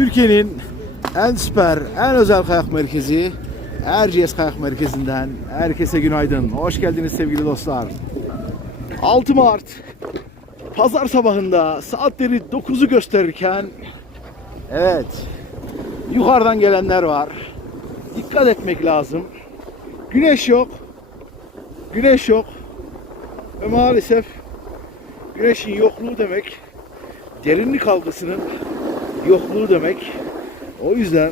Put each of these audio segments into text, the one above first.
Türkiye'nin en süper, en özel kayak merkezi Erciyes Kayak Merkezi'nden herkese günaydın. Hoş geldiniz sevgili dostlar. 6 Mart Pazar sabahında saatleri 9'u gösterirken evet yukarıdan gelenler var. Dikkat etmek lazım. Güneş yok. Güneş yok. Ve maalesef güneşin yokluğu demek derinlik algısının yokluğu demek. O yüzden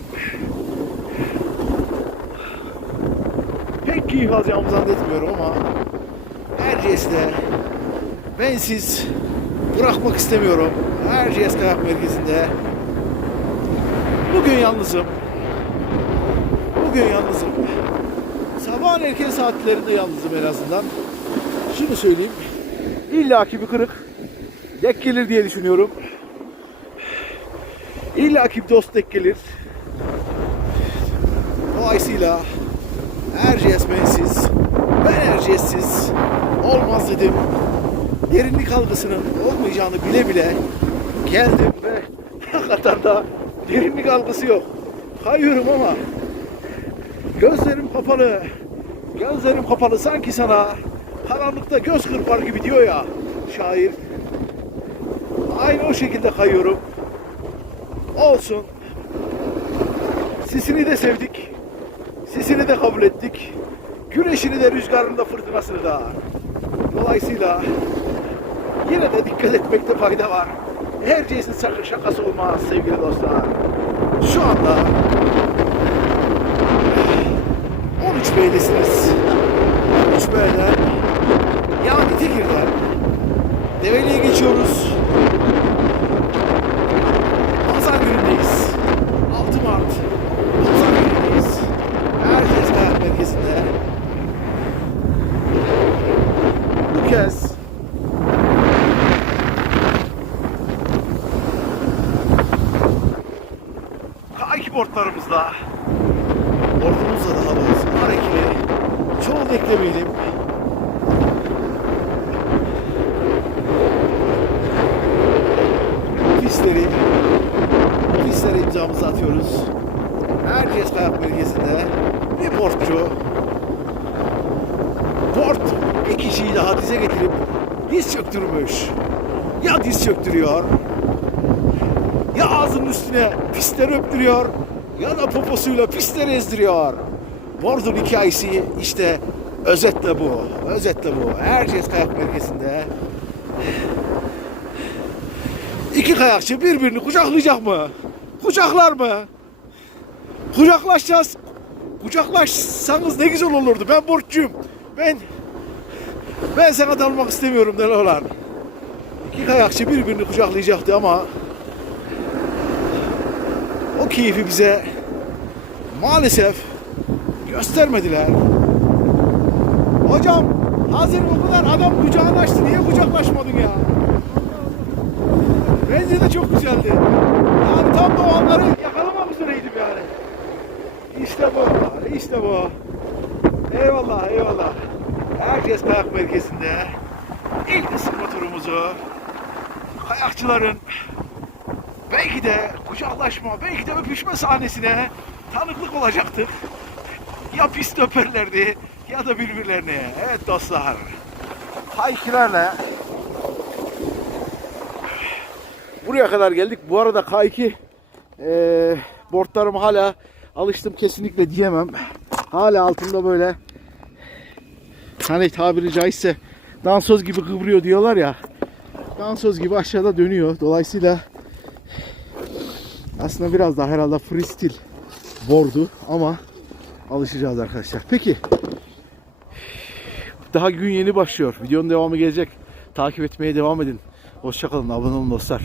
pek keyif alacağımı zannetmiyorum ama Erciyes'te bensiz bırakmak istemiyorum. Erciyes Kayak Merkezi'nde bugün yalnızım. Bugün yalnızım. Sabahın erken saatlerinde yalnızım en azından. Şunu söyleyeyim. İlla ki bir kırık denk gelir diye düşünüyorum. İlla ki dost denk gelir. Dolayısıyla Erciyes bensiz, ben Erciyes'siz olmaz dedim. Derinlik algısının olmayacağını bile bile geldim ve hakikaten da derinlik algısı yok. Kayıyorum ama gözlerim kapalı. Gözlerim kapalı sanki sana karanlıkta göz kırpar gibi diyor ya şair. Aynı o şekilde kayıyorum. Olsun. Sisini de sevdik. Sisini de kabul ettik. Güneşini de rüzgarını da fırtınasını da. Dolayısıyla yine de dikkat etmekte fayda var. Herkesin sakın şakası olmaz sevgili dostlar. Şu anda 13 B'desiniz. 13 B'den yani Tekir'den Develi'ye geçiyoruz. Pazar günündeyiz. 6 Mart. Pazar günündeyiz. Erciyes Kayak Merkezi'nde. Kayki bortlarımızla Ordumuzla daha doğrusu harekeli çoğu eklemeyelim. Bu pistleri bu pistlere imzamızı atıyoruz. Herkes kayak merkezinde port bir kişiyi daha dize getirip diz çöktürmüş. Ya diz çöktürüyor ya ağzının üstüne pisleri öptürüyor ya da poposuyla pisleri ezdiriyor. Bordun hikayesi işte özetle bu. Özetle bu. Erciyes Kayak Merkezi'nde iki kayakçı birbirini kucaklayacak mı? Kucaklar mı? Kucaklaşacağız. Kucaklaşsanız ne güzel olurdu. Ben borçluyum. Ben ben sana dalmak istemiyorum deli olan. İki kayakçı birbirini kucaklayacaktı ama o keyfi bize maalesef göstermediler. Hocam hazır bu kadar adam kucağını açtı. Niye kucaklaşmadın ya? Bence de çok güzeldi. Yani tam da o anları yakalamak üzereydim yani. İşte bu. işte bu. Eyvallah eyvallah. Herkes kayak merkezinde. İlk ısınma turumuzu kayakçıların belki de kucaklaşma, belki de öpüşme sahnesine tanıklık olacaktık. Ya pist öperlerdi ya da birbirlerine. Evet dostlar. K2'lerle buraya kadar geldik. Bu arada K2 e, boardlarım hala alıştım kesinlikle diyemem. Hala altında böyle hani tabiri caizse dansöz gibi kıvrıyor diyorlar ya. Dansöz gibi aşağıda dönüyor. Dolayısıyla aslında biraz daha herhalde freestyle board'u ama alışacağız arkadaşlar. Peki. Daha gün yeni başlıyor. Videonun devamı gelecek. Takip etmeye devam edin. Hoşçakalın. Abone olun dostlar.